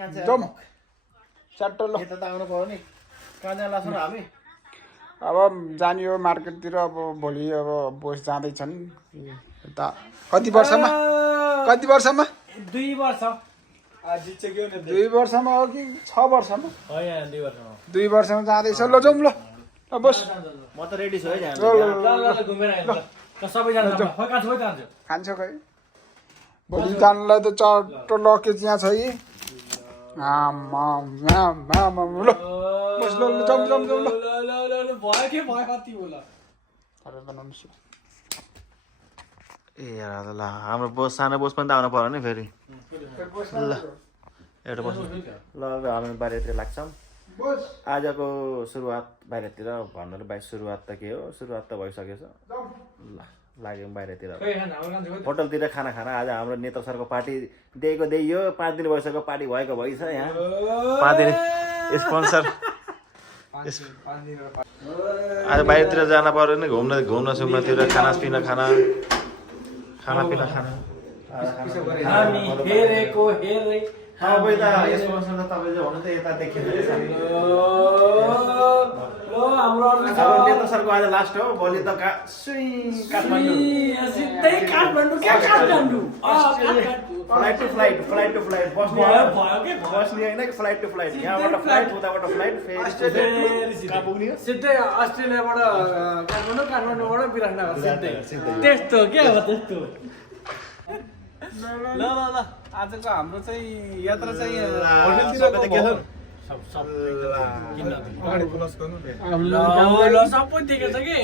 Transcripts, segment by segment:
जाउँ च्याट्टो ल यता त आउनु पर्यो नि कहाँ जान लाग्छौँ हामी अब जाने हो मार्केटतिर अब भोलि अब बोस जाँदैछन् यता कति वर्षमा 2 वर्ष 2 वर्षमा हो कि 6 वर्षमा हो यहाँ 2 वर्षमा 2 वर्षमा जाँदैछ ल जाउँ ल बस म त रेडी छु है ल जानु ल ल घुमेर आइन्छ ल सबैजना खै कहाँ छु जान्छु खान्छ खै भोलि जानलाई त चट्टो लकेज यहाँ छ कि आमा ल बस ल जाउँ ल भयो के भयो कति बोल बनाउनु ए यार ल हाम्रो बोस सानो बोस पनि त आउनु पर्यो नि फेरि ल एउटा बस ल अब हामी बाहिरतिर लाग्छौँ आजको सुरुवात बाहिरतिर भन्नु भाइ सुरुवात त के हो सुरुवात त भइसकेछ ल लाग्यौँ बाहिरतिर होटलतिर खाना खाना आज हाम्रो नेता सरको पार्टी दिएको दिइयो 5 दिन भइसक्यो पार्टी भएको भइछ यहाँ 5 दिन स्पोन्सर आज बाहिरतिर जान पर्यो नि घुम्न सुम्नतिर खाना पिना खाना हामी हेरेको हेरै तपाईँ त स्पोन्सर त तपाईँ चाहिँ हुनु त यता देखिँदैछ हाम्रो नेता सरको आज लास्ट हो भोलि त काठमाडौँ फ्लाइट टु फ्लाइट बस्ने होइन फ्लाइट टु फ्लाइट यहाँबाट फ्लाइट उताबाट फ्लाइट फेरि सिधै अस्ट्रेलियाबाट काठमाडौँबाट विराटनगर सिधै त्यस्तो के अब त्यस्तो ल आजको हाम्रो चाहिँ यात्रा चाहिँ सबै देखेको छ कि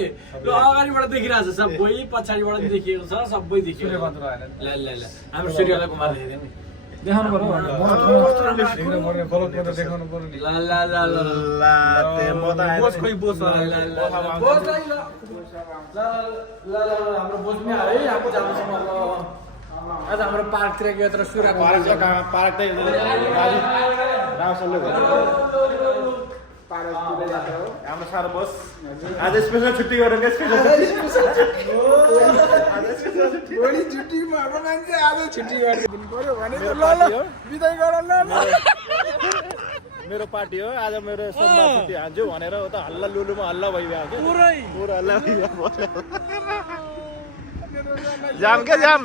ल अगाडिबाट देखिरहेको छ सबै पछाडिबाट पनि देखिएको छ सबै देखियो हाम्रो सूर्यलाई कुमार देखाउनु पर्यो हाम्रो बोस पनि आयो है आफू जाँदैछौँ आज हाम्रो पार्कतिर गयो तर सुरा पार्क त हाम्रो साह्रो बस आज स्पेसल छुट्टी गरेर मेरो पार्टी हो आज मेरो सोमबार छुट्टी हान्छु भनेर उता हल्ला लुलुमा हल्ला भइरहेको पुरा हल्ला भइरहेको जाम के जाम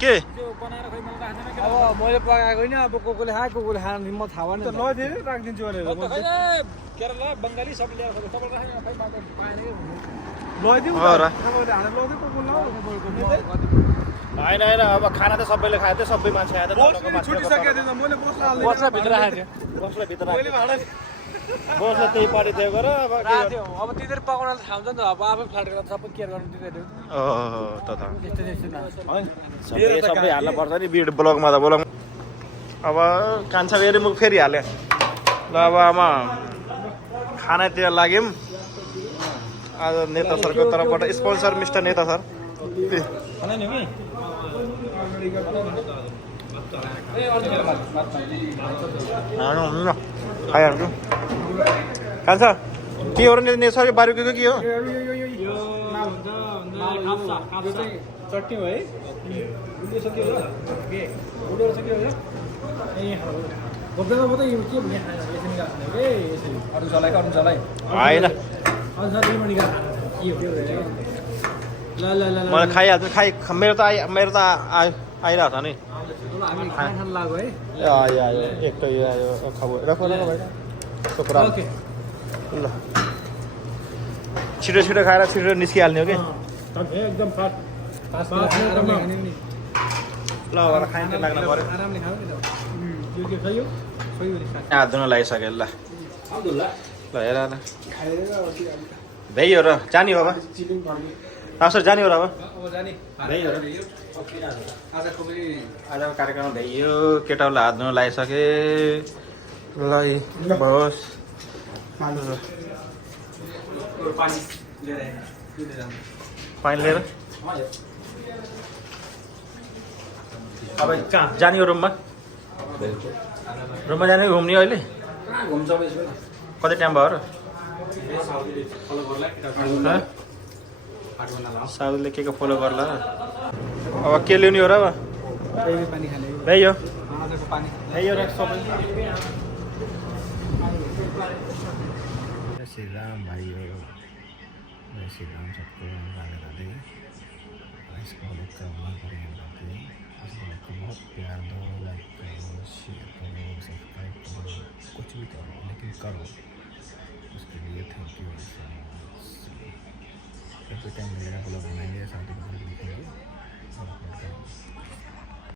के अब मैले पकाएको होइन अब कोकोले खाएन म थाहा भएन राखिदिन्छु भनेर केरला बङ्गाली सब ल्याएर होइन अब खाना त सबैले खायो त सबै मान्छे आयो बसलाई त्यही पार्टी दिएको र अब तिनीहरू पकाउन थाहा हुन्छ नि त अब आफै फ्लाइट गरेर सबै केयर गर्नु तिनीहरू सबै हाल्नु पर्छ नि भिडियो ब्लगमा त ब्लग अब कान्छा फेरि मुख फेरि हाल्यो ल अब आमा खानातिर लाग्यौँ आज नेता सरको तर्फबाट स्पोन्सर मिस्टर नेता सर खाइहाल्छु खान्छ के हो र नेसरी बारीको के हो चट्नी हो है मलाई खाइहाल्छु मेरो त आइरहेको छ नि एक त यो ल छिटो खाएर छिटो निस्किहाल्ने हो कि एकदम ल खाइन लाग्नु पर्यो हात धुन लागिसक्यो ल हेर न भ्याइ हो र जाने हो अब सर जाने हो र अब भ्याइ हो र आजको कार्यक्रम भ्याइयो केटाहरूलाई हात धुन लागिसके ल भोस् पानी लिएर अब कहाँ जाने हो रुममा जाने घुम्ने अहिले कति टाइम भयो र साउदले के फलो गर्ला अब के ल्याउने हो र अब पानी खाने भाइ यो पानी यो राख सबै श्री राम भाइ हो श्री राम सबको राधे राधे इसको लेकर मन करेंगे राधे इसको लेकर बहुत प्यार दो लाइक करो शेयर करो सब्सक्राइब करो कुछ भी करो लेकिन करो उसके लिए थैंक यू एवरी टाइम मेरा ब्लॉग बनाएंगे साथ में लिखेंगे